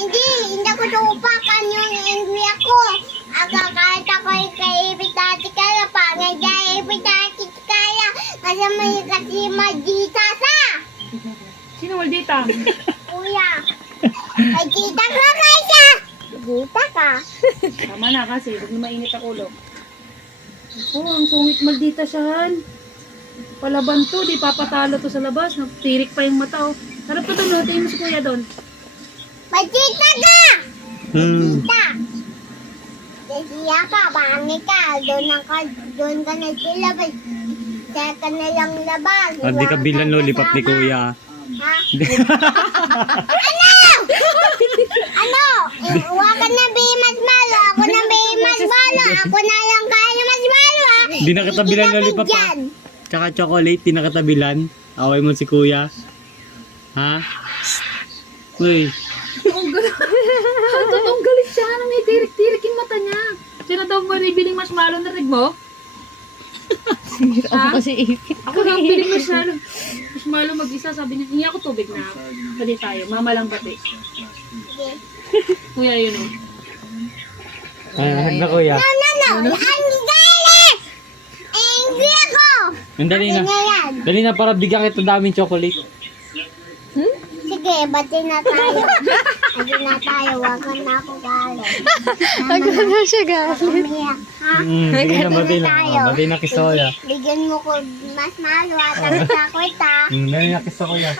Hindi ako tupakan yung ingwi ako. Kahit ako'y kaibig dati kaya, pangay kaibig dati kaya. Kasi may kasi magdita sa. Sino Maldita? Kuya. Magdita ka kaya. Magdita ka. Tama na kasi, huwag na mainit ang ulo. Oo, ang sungit Maldita siyan. Palaban to, di papatalo to sa labas. Nagtirik pa yung mata, oh. Harap ko doon, tingin mo si kuya doon. Magdita ka. Magdita. Siya ka, bangit ka. Doon ka na silabas. Siya ka na lang labas. Di ka bilan lollipop ni kuya. Ha? Ano? Ano? Huwag ka na bimas malo. Ako na bimas malo. Ako na lang kaya mas malo, ha? Di na kita bilan lollipop ha. Tsaka chocolate, di na kita bilan. Away mo si kuya. Ha? Uy. Ang totoong galit siya. Ano may tirik-tirik yung mata niya. Sino daw mo biling marshmallow na rig mo? Ha? Ako lang biling marshmallow. Marshmallow mag-isa. Sabi niya, hindi ako tubig na. Pwede tayo. Mama lang bati. Kuya yun o. Ay, na kuya. No. Ang galit! Angry ako! Dali na. Ganyan. Dali na para bigyan kita daming chocolate. Sige, bati na tayo. Bati na tayo. Huwag ka na ako galit. Huwag na siya galit. Umiyak, ha? Sige na, bati na. Bati na kiss kuya. Bigyan mo ko mas malo at ang sakot, ha? Dali na kiss kuya.